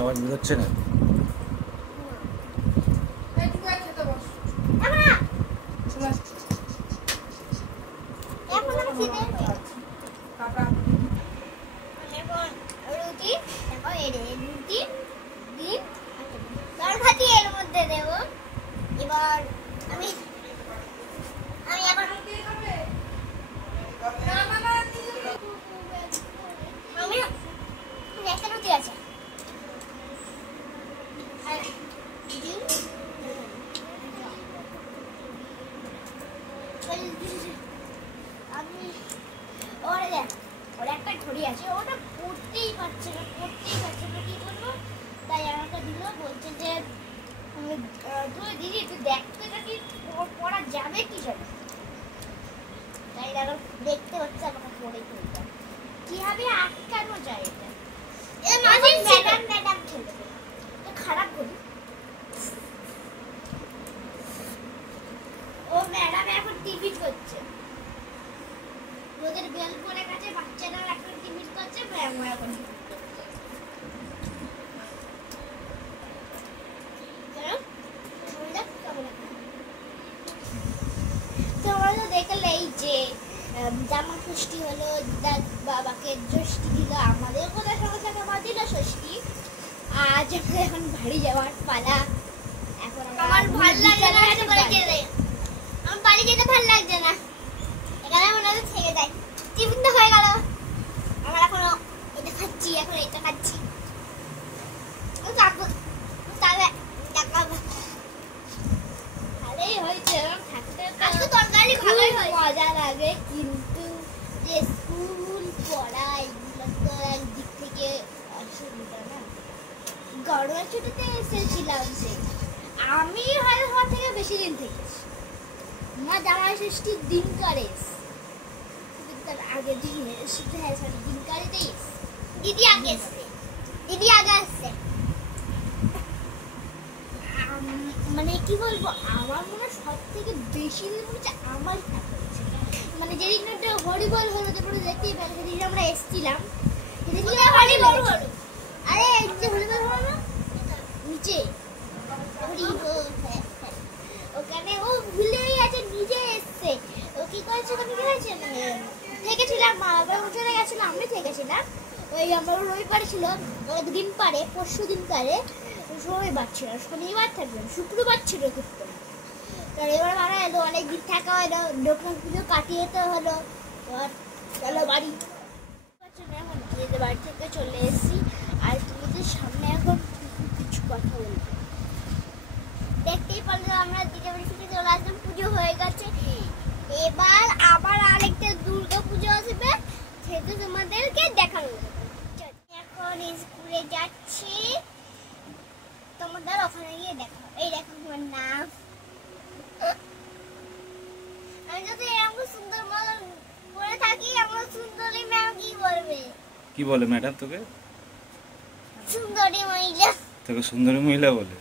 আওয়াজ বেরোচ্ছে না। এবার আমি একটা রুটি আছে আমি ওর একটা ঘড়ি আছে, ওটা পড়তেই পারছে না কি করবো? তাই আমাকে দিল, বলছে যে তুই দিদি তুই দেখ তো এটা কি পড়া যাবে কি যাবে। তাই দেখো দেখতে হচ্ছে আমাকে পড়ে তুলতে কিভাবে আটকানো যায় এটা। ম্যাডাম খেলবে তো খারাপ করি। ও ম্যাডাম এখন টিভি করছে, ওদের বেল পড়ে গেছে, বাচ্চারা এখন টিভি করছে, ম্যাম এখন দেখলেই যে জামা ষষ্ঠী হলো, বাবাকে ষষ্ঠী দিল, আমাদের কোথায় সঙ্গে মা দিল ষষ্ঠী। আজ এখন বাড়ি যাওয়ার পালা। এখন আমার ভালো লাগে না, আমার বাড়ি যেতে ভালো লাগছে না, এখানে মনে হয় থেকে যায়। টিফিন তো হয়ে গেল, আমার এখনো এটা খাচ্ছি, এখন এটা খাচ্ছি। ভালোই হয়েছে, আজকে তরকারি ভালোই হয়, মজা লাগে। কিন্তু যে স্কুল পড়া এগুলো তো একদিক থেকে অসুবিধা না। গরমের ছুটিতে এসেছিলাম, আমি হয়তো তোমার থেকে বেশি দিন থেকেছি। মা জামাই ষষ্ঠীর দিন করে আগে দিন কারিতেই দিদি আগে আসছে, মানে কি বলবো, আমার মনে হয় সব থেকে বেশি দিন হচ্ছে আমারই থাকা হয়েছে। মানে যেদিন একটা হরিবল হলো, তারপরে দেখতেই পারি সেদিন আমরা এসেছিলাম। আরে যে হরিবল হলো না নিচে, ওখানে ও ভুলেই আছে, নিজে এসছে। ও কি করেছে তুমি কি হয়েছে, মানে থেকেছিলাম, মা বাবা চলে গেছিলাম, আমি থেকেছিলাম। ওই আমার রবিবার ছিল, দুদিন পারে পরশু দিন পারে রবিবার ছিল, শনিবার থাকবেন, শুক্রবার ছিল কিন্তু। এবার মারা এলো, অনেক দিন থাকা হলো, লোকনাথ পুজো কাটিয়ে তো হলো। চলো বাড়ি, এখন দিদিদের বাড়ি থেকে চলে এসেছি। আর তোমাদের সামনে এখন কিছু কথা বলবো। দেখতেই পারলো আমরা দিদির বাড়ি থেকে চলে আসলাম, পুজো হয়ে গেছে। এবার আবার আরেকটা দুর্গা পুজো আসবে, সেটা তোমাদেরকে দেখানো। এখন স্কুলে যাচ্ছি, তোমাদের ওখানে গিয়ে দেখো। এই দেখো আমার নাম। আমি যদি এরকম সুন্দর করে থাকি, আমার সুন্দরী ম্যাম কি বলবে? কি বলে ম্যাডাম তোকে? সুন্দরী মহিলা। তোকে সুন্দরী মহিলা বলে?